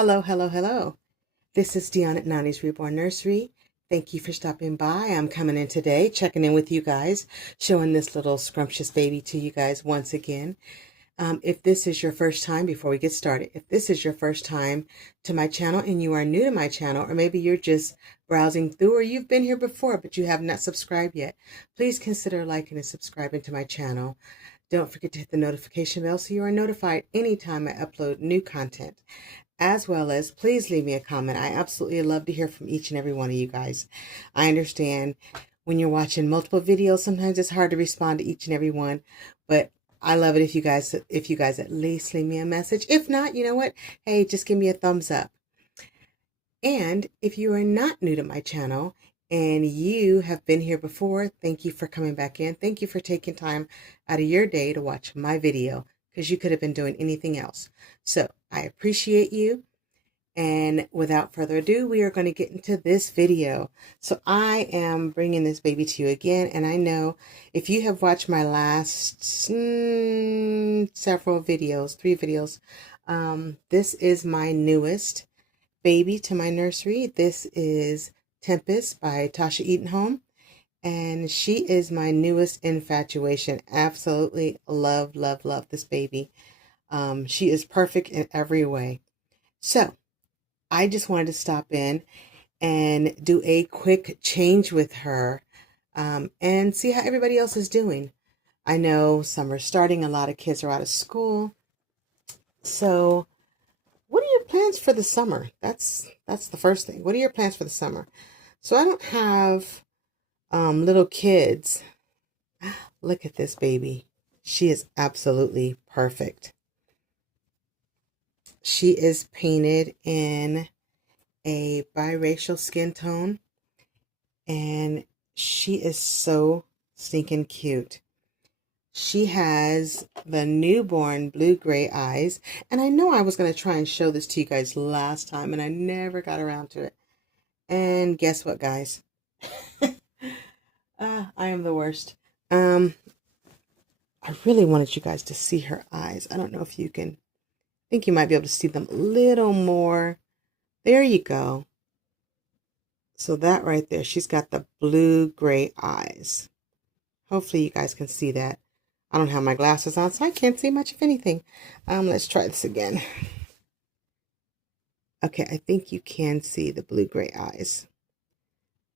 Hello, hello, hello. This is Dion at Nani's Reborn Nursery. Thank you for stopping by. I'm coming in today, checking in with you guys, showing this little scrumptious baby to you guys once again. If this is your first time, before we get started, if this is your first time to my channel and you are new to my channel, or maybe you're just browsing through, or you've been here before but you have not subscribed yet, please consider liking and subscribing to my channel. Don't forget to hit the notification bell so you are notified anytime I upload new content. As well as, please leave me a comment. I absolutely love to hear from each and every one of you guys. I understand when you're watching multiple videos, sometimes it's hard to respond to each and every one, but I love it if you guys at least leave me a message. If not, you know what? Hey, just give me a thumbs up. And if you are not new to my channel and you have been here before, thank you for coming back in. Thank you for taking time out of your day to watch my video, because you could have been doing anything else. So I appreciate you. And without further ado, we are going to get into this video. So I am bringing this baby to you again. And I know if you have watched my last several videos, 3 videos, this is my newest baby to my nursery. This is Tempest by Tasha Eatonholm. And she is my newest infatuation. Absolutely love, love, love this baby. She is perfect in every way. So I just wanted to stop in and do a quick change with her and see how everybody else is doing. I know summer's starting. A lot of kids are out of school. So what are your plans for the summer? That's the first thing. What are your plans for the summer? So I don't have little kids. Look at this baby. She is absolutely perfect. She is painted in a biracial skin tone, and she is so stinking cute. She has the newborn blue-gray eyes, and I know I was going to try and show this to you guys last time, and I never got around to it. And guess what, guys? I am the worst. I really wanted you guys to see her eyes. I don't know if you can. I think you might be able to see them a little more. There you go. So that right there, she's got the blue-gray eyes. Hopefully you guys can see that. I don't have my glasses on, so I can't see much of anything. Let's try this again. Okay, I think you can see the blue-gray eyes.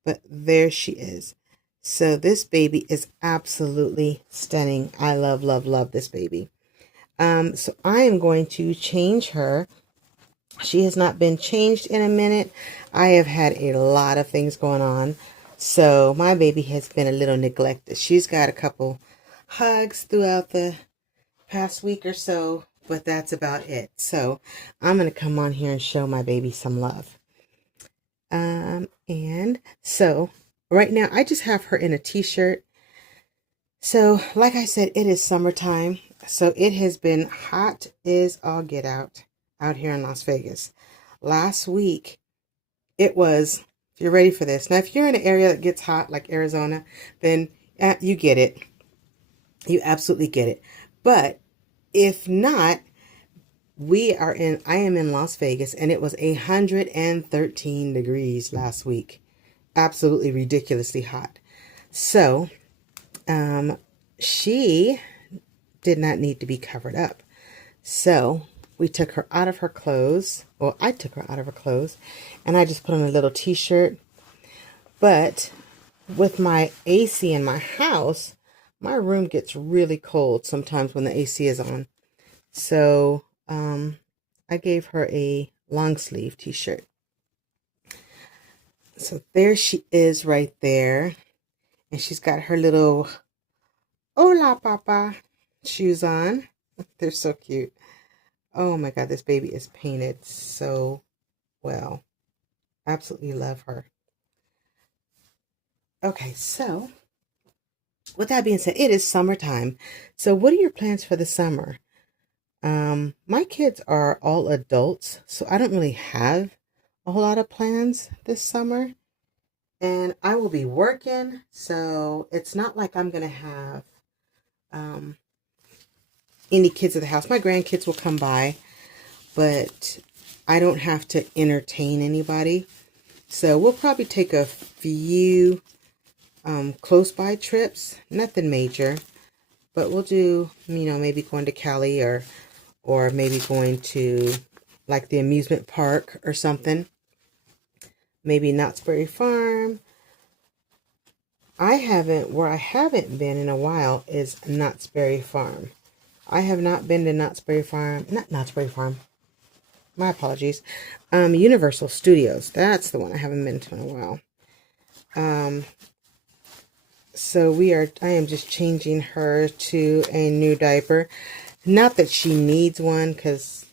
But there she is. So this baby is absolutely stunning. I love, love, love this baby. So I am going to change her. She has not been changed in a minute. I have had a lot of things going on. So my baby has been a little neglected. She's got a couple hugs throughout the past week or so, but that's about it. So I'm going to come on here and show my baby some love. And so right now I just have her in a t-shirt. So like I said, it is summertime. So it has been hot as all get out here in Las Vegas. Last week, it was, if you're ready for this. Now, if you're in an area that gets hot, like Arizona, then you get it. You absolutely get it. But if not, I am in Las Vegas, and it was 113 degrees last week. Absolutely ridiculously hot. So, she did not need to be covered up. So we took her out of her clothes. Well, I took her out of her clothes, and I just put on a little t-shirt. But with my AC in my house, my room gets really cold sometimes when the AC is on. So I gave her a long sleeve t-shirt. So there she is right there. And she's got her little Hola Papa shoes on. They're so cute. Oh my God, this baby is painted so well. Absolutely love her. Okay, so with that being said, it is summertime. So what are your plans for the summer? My kids are all adults, so I don't really have a whole lot of plans this summer. And I will be working, so it's not like I'm going to have any kids at the house. My grandkids will come by, but I don't have to entertain anybody. So we'll probably take a few close by trips, nothing major, but we'll do, maybe going to Cali or maybe going to like the amusement park or something. Maybe Knott's Berry Farm. Where I haven't been in a while is Knott's Berry Farm. I have not been to Knott's Berry Farm, not Knott's Berry Farm. My apologies. Universal Studios. That's the one I haven't been to in a while. So I am just changing her to a new diaper. Not that she needs one, because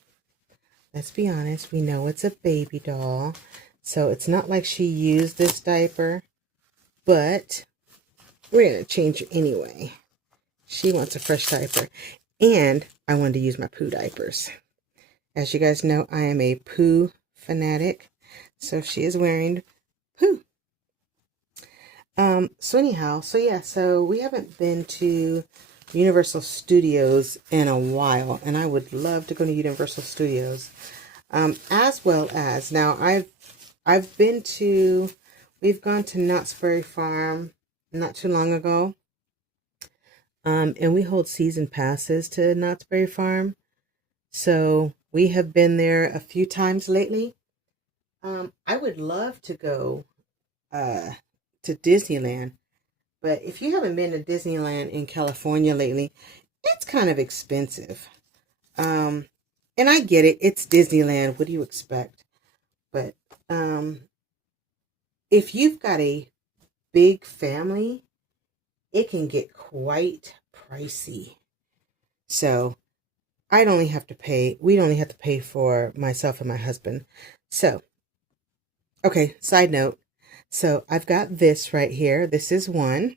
let's be honest, we know it's a baby doll. So it's not like she used this diaper, but we're going to change her anyway. She wants a fresh diaper. And I wanted to use my poo diapers. As you guys know, I am a poo fanatic. So she is wearing poo. So we haven't been to Universal Studios in a while, and I would love to go to Universal Studios. As well as, now we've gone to Knott's Berry Farm not too long ago. And we hold season passes to Knott's Berry Farm. So we have been there a few times lately. I would love to go to Disneyland, but if you haven't been to Disneyland in California lately, it's kind of expensive. And I get it, it's Disneyland, what do you expect? But if you've got a big family, it can get quite pricey. So we'd only have to pay for myself and my husband. So, okay, side note. So I've got this right here. This is one.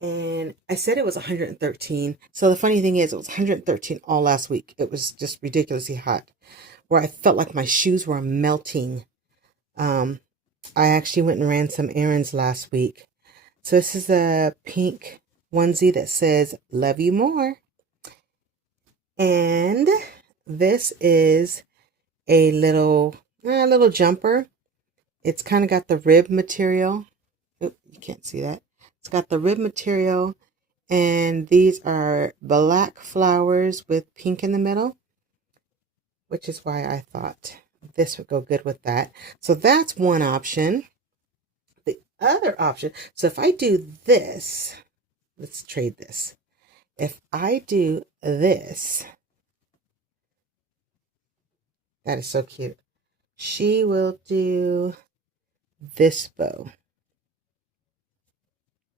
And I said it was 113. So the funny thing is, it was 113 all last week. It was just ridiculously hot, where I felt like my shoes were melting. I actually went and ran some errands last week. So this is a pink onesie that says, "Love you more." And this is a little jumper. It's kind of got the rib material. Oh, you can't see that. It's got the rib material, and these are black flowers with pink in the middle, which is why I thought this would go good with that. So that's one option. The other option, so if I do this, let's trade this. If I do this, that is so cute. She will do this bow.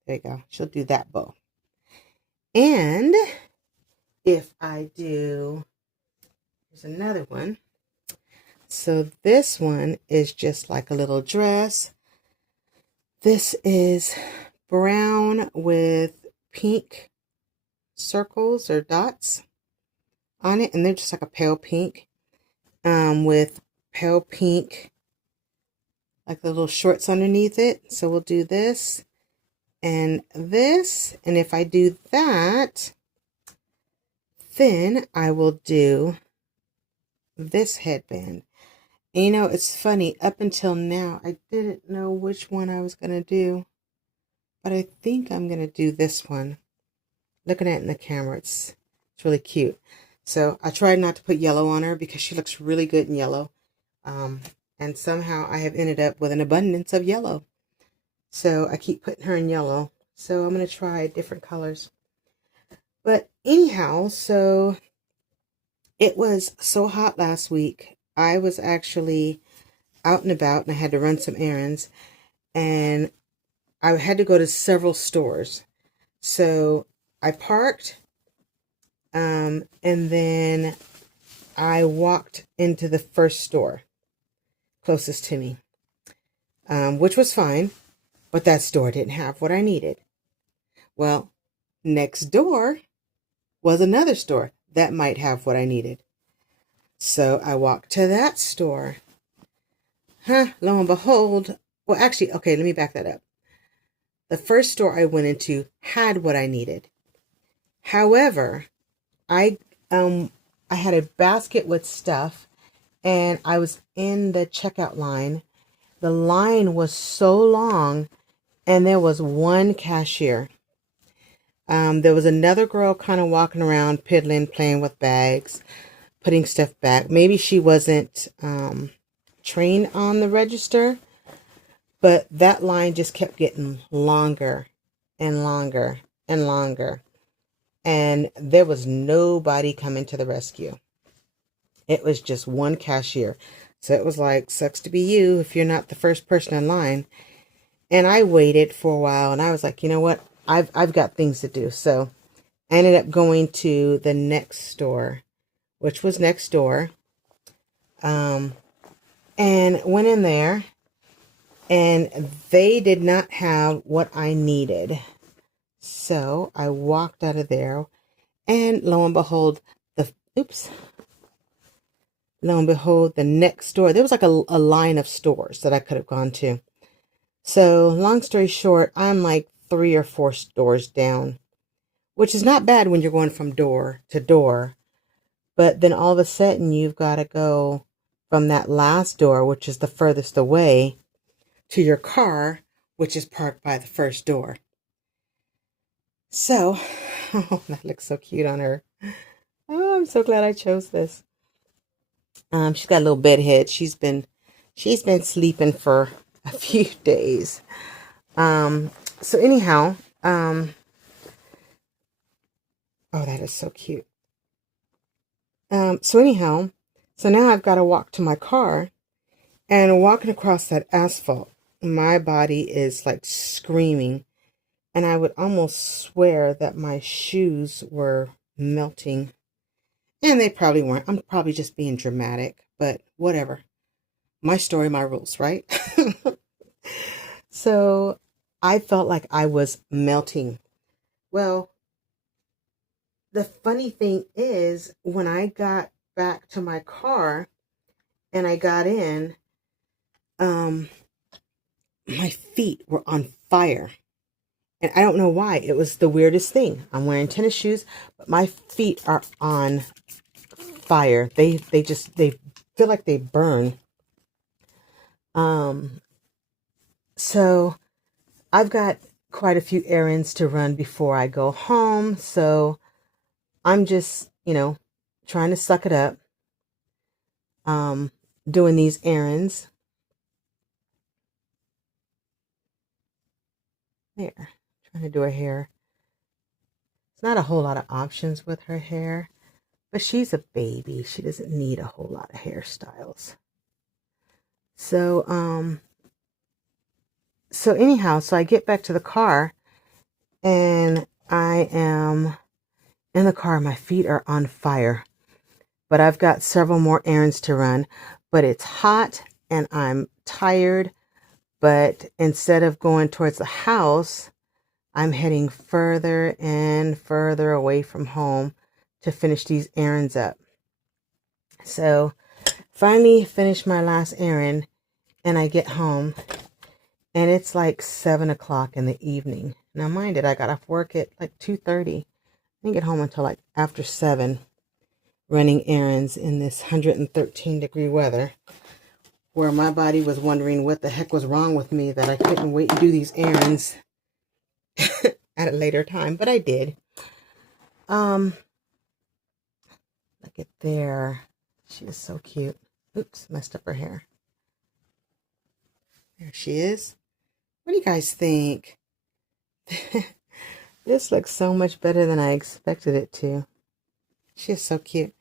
There you go. She'll do that bow. And if I do, there's another one. So this one is just like a little dress. This is brown with pink circles or dots on it. And they're just like a pale pink with pale pink, like the little shorts underneath it. So we'll do this and this. And if I do that, then I will do this headband. And it's funny, up until now, I didn't know which one I was going to do. But I think I'm going to do this one. Looking at it in the camera, it's really cute. So I tried not to put yellow on her because she looks really good in yellow. And somehow I have ended up with an abundance of yellow. So I keep putting her in yellow. So I'm going to try different colors. But anyhow, so it was so hot last week. I was actually out and about and I had to run some errands. And I had to go to several stores. So I parked. And then I walked into the first store closest to me, which was fine, but that store didn't have what I needed. Well, next door was another store that might have what I needed. So I walked to that store. Lo and behold, well, actually, okay, let me back that up. The first store I went into had what I needed. However, I had a basket with stuff, and I was in the checkout line. The line was so long, and there was one cashier. There was another girl kind of walking around, piddling, playing with bags, putting stuff back. Maybe she wasn't trained on the register, but that line just kept getting longer and longer and longer. And there was nobody coming to the rescue. It was just one cashier. So it was like, sucks to be you if you're not the first person in line. And I waited for a while, and I was like, you know what? I've got things to do. So I ended up going to the next store, which was next door. And went in there, and they did not have what I needed. So I walked out of there, and lo and behold, the next store, there was like a line of stores that I could have gone to. So long story short, I'm like 3 or 4 stores down, which is not bad when you're going from door to door. But then all of a sudden you've got to go from that last door, which is the furthest away, to your car, which is parked by the first door. So, oh, that looks so cute on her. Oh, I'm so glad I chose this. She's got a little bed head. She's been sleeping for a few days. So anyhow, oh, that is so cute. So now I've got to walk to my car, and walking across that asphalt, my body is like screaming, and I would almost swear that my shoes were melting. And they probably weren't. I'm probably just being dramatic, but whatever. My story, my rules, right? So I felt like I was melting. Well, the funny thing is, when I got back to my car and I got in, my feet were on fire. And I don't know why. It was the weirdest thing. I'm wearing tennis shoes, but my feet are on fire. They feel like they burn. So I've got quite a few errands to run before I go home. So I'm just, trying to suck it up. Doing these errands. There. Trying to do her hair. It's not a whole lot of options with her hair. But she's a baby. She doesn't need a whole lot of hairstyles. So anyhow, so I get back to the car, and I am in the car. My feet are on fire, but I've got several more errands to run, but it's hot and I'm tired. But instead of going towards the house, I'm heading further and further away from home to finish these errands up. So finally finished my last errand, and I get home, and it's like 7 o'clock in the evening. Now, mind it, I got off work at like 2:30. I didn't get home until like after 7, running errands in this 113-degree weather, where my body was wondering what the heck was wrong with me that I couldn't wait to do these errands at a later time, but I did. Look at there. She is so cute. Oops, messed up her hair. There she is. What do you guys think? This looks so much better than I expected it to. She is so cute.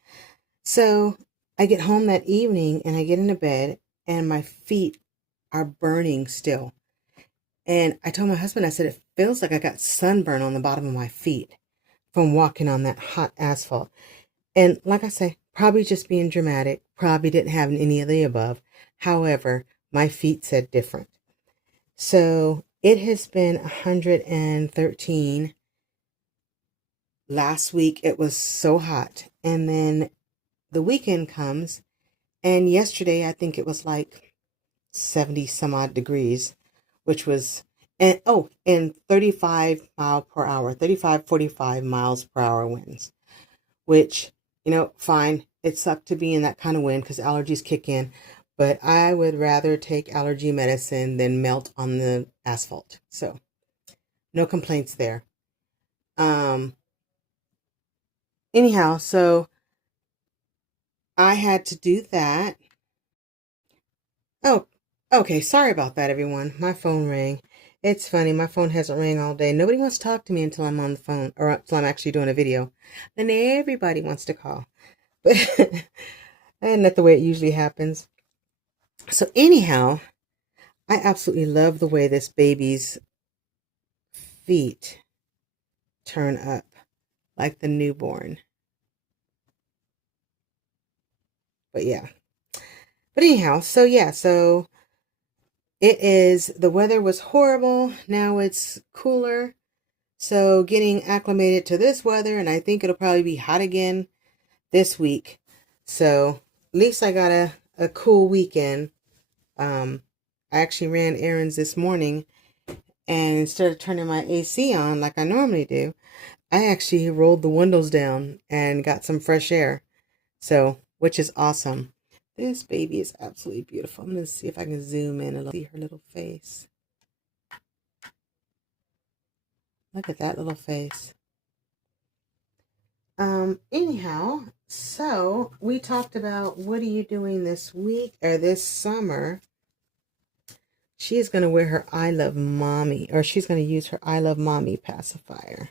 So I get home that evening, and I get into bed, and my feet are burning still. And I told my husband, I said, it feels like I got sunburn on the bottom of my feet from walking on that hot asphalt. And like I say, probably just being dramatic, probably didn't have any of the above. However, my feet said different. So it has been 113. Last week it was so hot. And then the weekend comes, and yesterday I think it was like 70 some odd degrees, which was, and 35 mile per hour, 35, 45 miles per hour winds, which, fine. it sucked to be in that kind of wind because allergies kick in. But I would rather take allergy medicine than melt on the asphalt. So no complaints there. Um, Anyhow, so I had to do that. Oh, okay. Sorry about that, everyone. My phone rang. It's funny. My phone hasn't rang all day. Nobody wants to talk to me until I'm on the phone or until I'm actually doing a video. Then everybody wants to call. But and that's the way it usually happens. So anyhow, I absolutely love the way this baby's feet turn up like the newborn. But yeah. But anyhow, so yeah, so the weather was horrible. Now it's cooler. So getting acclimated to this weather, and I think it'll probably be hot again this week. So at least I got a cool weekend. I actually ran errands this morning, and instead of turning my AC on like I normally do, I actually rolled the windows down and got some fresh air. So, which is awesome. This baby is absolutely beautiful. I'm going to see if I can zoom in and see her little face. Look at that little face. Anyhow, so we talked about what are you doing this week or this summer. She is going to wear her I Love Mommy, or she's going to use her I Love Mommy pacifier.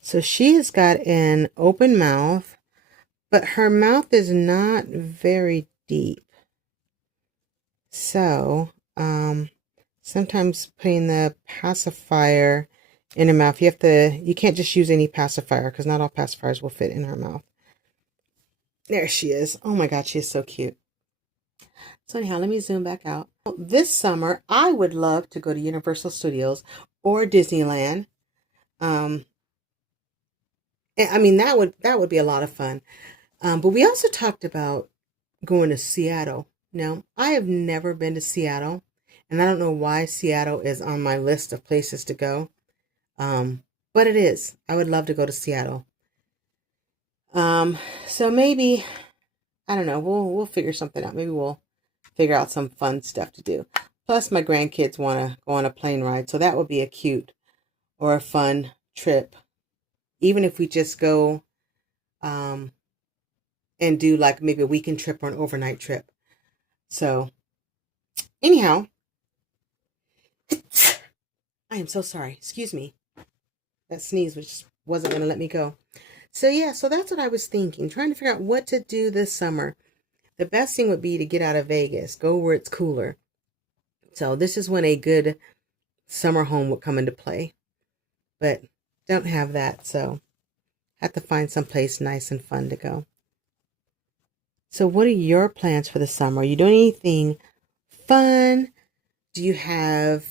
So she has got an open mouth, but her mouth is not very deep. So, sometimes putting the pacifier in her mouth, you can't just use any pacifier because not all pacifiers will fit in her mouth. There she is. Oh my God, she is so cute. So anyhow, let me zoom back out. This summer, I would love to go to Universal Studios or Disneyland. I mean, that would be a lot of fun. But we also talked about going to Seattle. Now, I have never been to Seattle, and I don't know why Seattle is on my list of places to go. But it is. I would love to go to Seattle. So maybe, I don't know, we'll figure something out. Maybe we'll figure out some fun stuff to do. Plus, my grandkids want to go on a plane ride, so that would be a cute or a fun trip. Even if we just go and do like maybe a weekend trip or an overnight trip. So, anyhow, I am so sorry. Excuse me. That sneeze wasn't going to let me go. So, yeah, so that's what I was thinking. Trying to figure out what to do this summer. The best thing would be to get out of Vegas. Go where it's cooler. So, this is when a good summer home would come into play. But don't have that, so have to find someplace nice and fun to go. So, what are your plans for the summer? Are you doing anything fun? Do you have,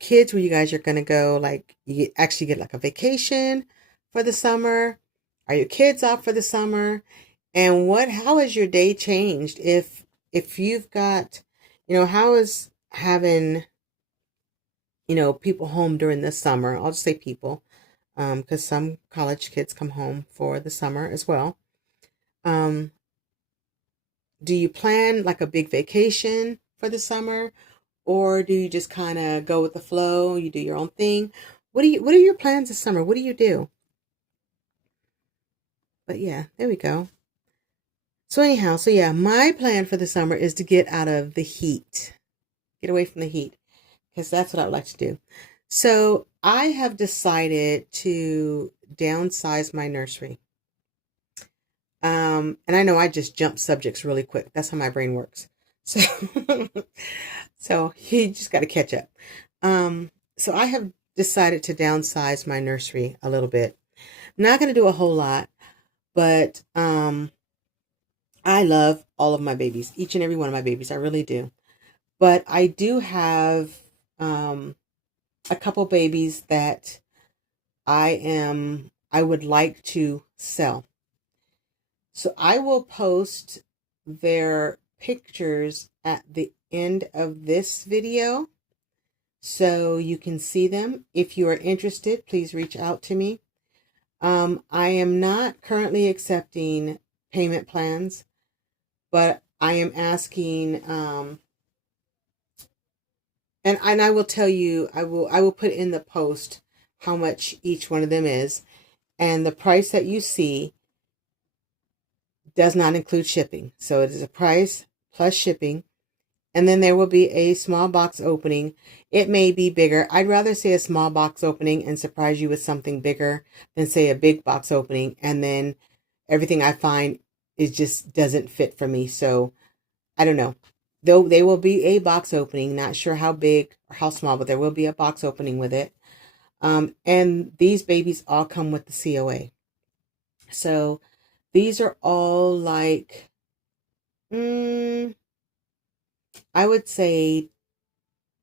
kids where you guys are going to go, like, you actually get like a vacation for the summer? Are your kids off for the summer? And how has your day changed? If you've got, how is having, people home during the summer? I'll just say people, because some college kids come home for the summer as well. Do you plan like a big vacation for the summer? Or do you just kind of go with the flow? You do your own thing. What are your plans this summer? What do you do? But yeah, there we go. So anyhow, my plan for the summer is to get out of the heat. Get away from the heat. Because that's what I would like to do. So I have decided to downsize my nursery. And I know I just jump subjects really quick. That's how my brain works. So, so you just got to catch up. So I have decided to downsize my nursery a little bit. I'm not going to do a whole lot, but I love all of my babies, each and every one of my babies. I really do. But I do have a couple babies that I would like to sell. So I will post their pictures at the end of this video so you can see them. If you are interested, please reach out to me. I am not currently accepting payment plans, but I am asking, and I will tell you, I will put in the post how much each one of them is, and the price that you see does not include shipping. So it is a price plus shipping. And then there will be a small box opening. It may be bigger. I'd rather say a small box opening and surprise you with something bigger than say a big box opening. And then everything I find is just doesn't fit for me. So I don't know. Though they will be a box opening, not sure how big or how small, but there will be a box opening with it. And these babies all come with the COA. So these are all like, I would say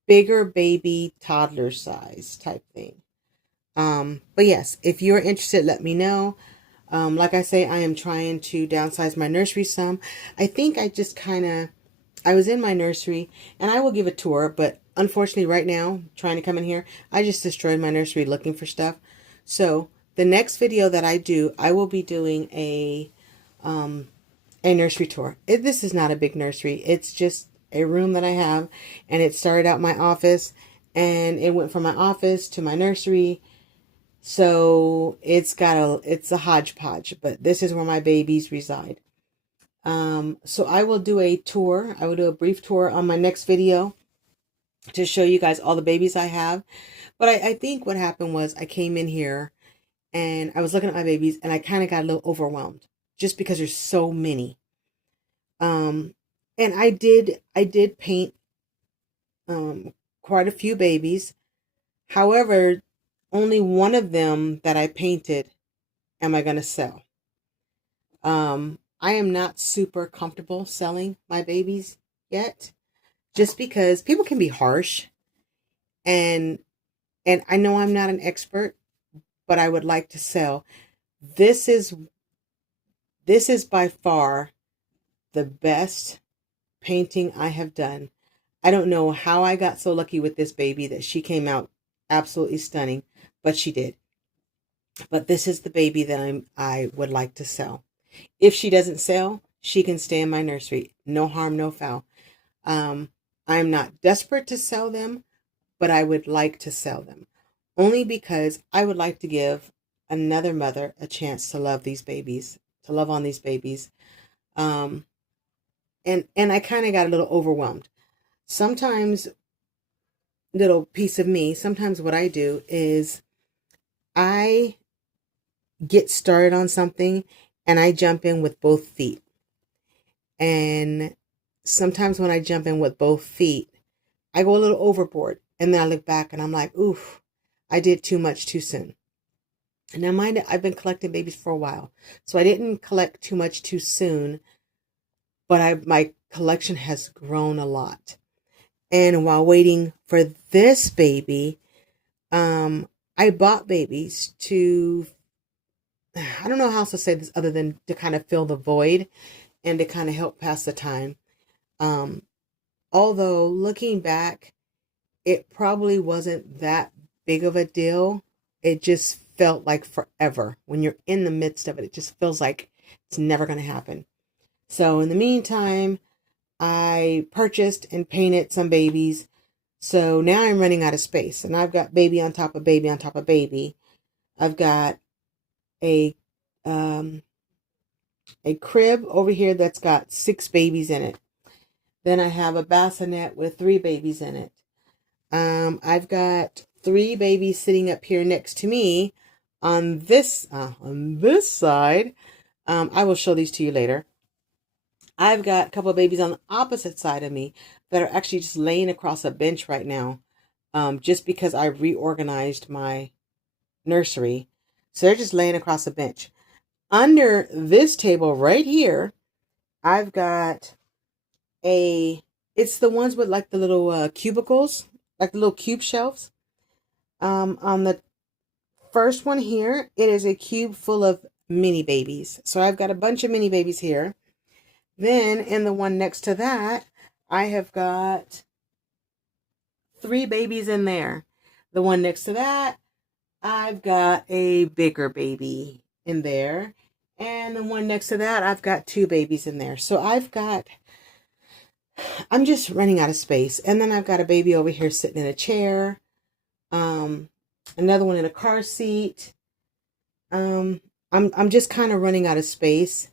bigger baby toddler size type thing. But yes, if you're interested, let me know. Like I say, I am trying to downsize my nursery some. I think I was in my nursery and I will give a tour, but unfortunately right now, trying to come in here, I just destroyed my nursery looking for stuff. So the next video that I do, I will be doing a nursery tour. This is not a big nursery. It's just a room that I have, and it started out my office, and it went from my office to my nursery. So it's a hodgepodge, but this is where my babies reside. So I will do a tour. I will do a brief tour on my next video to show you guys all the babies I have. But I think what happened was I came in here and I was looking at my babies and I kind of got a little overwhelmed just because there's so many. And I did paint quite a few babies. However, only one of them that I painted am I going to sell. I am not super comfortable selling my babies yet, just because people can be harsh, and I know I'm not an expert, but I would like to sell. This is by far the best painting I have done. I don't know how I got so lucky with this baby that she came out absolutely stunning, but she did. But this is the baby that I would like to sell. If she doesn't sell, she can stay in my nursery. No harm, no foul. I'm not desperate to sell them, but I would like to sell them. Only because I would like to give another mother a chance to love these babies, to love on these babies. And I kind of got a little overwhelmed. Sometimes, little piece of me, sometimes what I do is I get started on something and I jump in with both feet. And sometimes when I jump in with both feet, I go a little overboard. And then I look back and I'm like, oof, I did too much too soon. And now mind it, I've been collecting babies for a while. So I didn't collect too much too soon, but my collection has grown a lot. And while waiting for this baby, I bought babies to, I don't know how else to say this other than to kind of fill the void and to kind of help pass the time. Although looking back, it probably wasn't that big of a deal. It just felt like forever. When you're in the midst of it, it just feels like it's never going to happen. So in the meantime, I purchased and painted some babies. So now I'm running out of space, and I've got baby on top of baby on top of baby. I've got a crib over here that's got 6 babies in it. Then I have a bassinet with 3 babies in it. I've got 3 babies sitting up here next to me on this side. I will show these to you later. I've got a couple of babies on the opposite side of me that are actually just laying across a bench right now, just because I reorganized my nursery. So they're just laying across a bench. Under this table right here, I've got it's the ones with like the little cubicles, like the little cube shelves. On the first one here, it is a cube full of mini babies. So I've got a bunch of mini babies here. Then in the one next to that, I have got 3 babies in there. The one next to that, I've got a bigger baby in there. And the one next to that, I've got two babies in there. So I'm just running out of space. And then I've got a baby over here sitting in a chair. Another one in a car seat. I'm just kind of running out of space.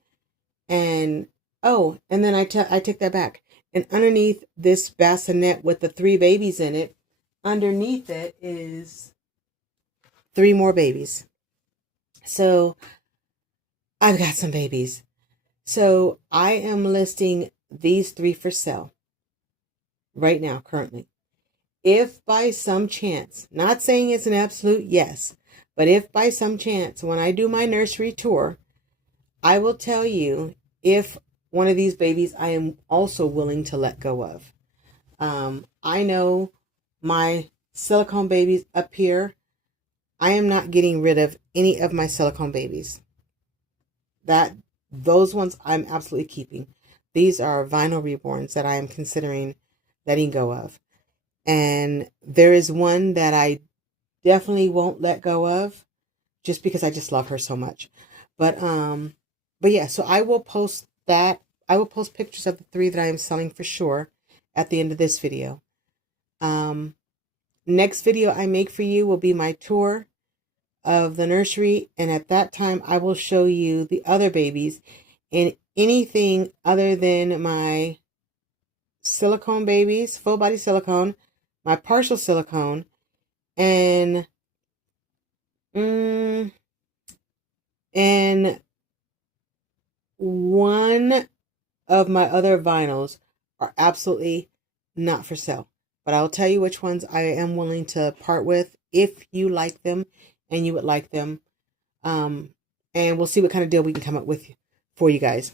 And and then I take that back. And underneath this bassinet with the three babies in it, underneath it is three more babies. So I've got some babies. So I am listing these three for sale right now, currently. If by some chance, not saying it's an absolute yes, but if by some chance, when I do my nursery tour, I will tell you if one of these babies I am also willing to let go of. I know my silicone babies up here, I am not getting rid of any of my silicone babies. Those ones I'm absolutely keeping. These are vinyl reborns that I am considering letting go of. And there is one that I definitely won't let go of just because I just love her so much. But yeah, so I will post that. I will post pictures of the three that I am selling for sure at the end of this video. Next video I make for you will be my tour of the nursery, and at that time I will show you the other babies and anything other than my silicone babies, full body silicone, my partial silicone, and one of my other vinyls are absolutely not for sale. But I'll tell you which ones I am willing to part with if you like them and you would like them. And we'll see what kind of deal we can come up with for you guys.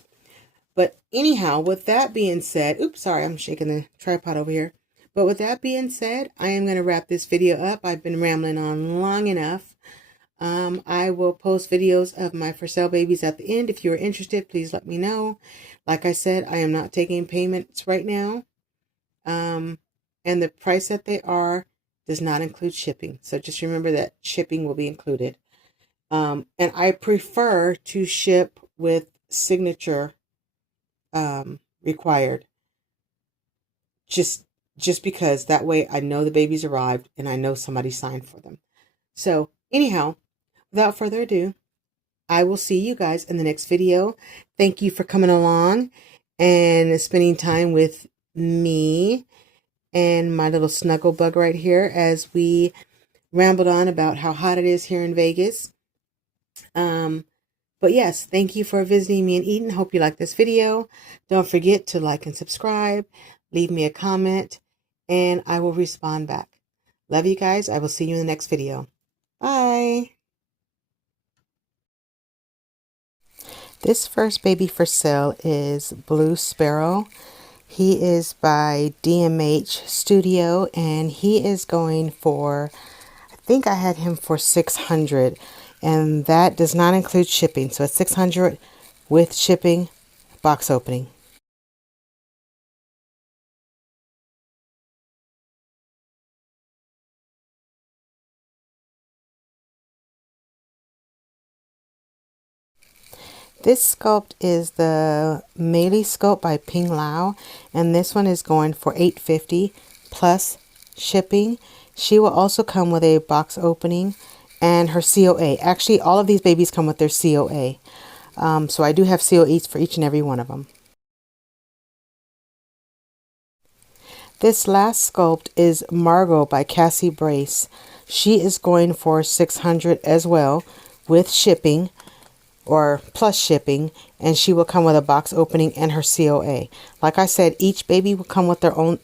But anyhow, with that being said, oops, sorry, I'm shaking the tripod over here. But with that being said, I am going to wrap this video up. I've been rambling on long enough. I will post videos of my for sale babies at the end. If you are interested, please let me know. Like I said, I am not taking payments right now. And the price that they are does not include shipping. So just remember that shipping will be included. And I prefer to ship with signature required. Just because that way I know the babies arrived and I know somebody signed for them. So anyhow, without further ado, I will see you guys in the next video. Thank you for coming along and spending time with me and my little snuggle bug right here as we rambled on about how hot it is here in Vegas. But yes, thank you for visiting me in Eden. Hope you like this video. Don't forget to like and subscribe. Leave me a comment and I will respond back. Love you guys. I will see you in the next video. Bye. This first baby for sale is Blue Sparrow. He is by DMH Studio and he is going for, I think I had him for $600, and that does not include shipping. So it's $600 with shipping, box opening. This sculpt is the Meili sculpt by Ping Lao, and this one is going for $850 plus shipping. She will also come with a box opening and her COA. Actually, all of these babies come with their COA. So I do have COAs for each and every one of them. This last sculpt is Margot by Cassie Brace. She is going for $600 as well with shipping, or plus shipping, and she will come with a box opening and her COA. Like I said, each baby will come with their own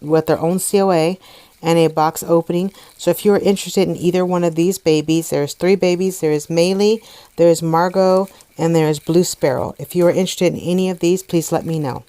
COA and a box opening. So if you're interested in either one of these babies, there's three babies. There is Meili, there is Margot, and there is Blue Sparrow. If you are interested in any of these, please let me know.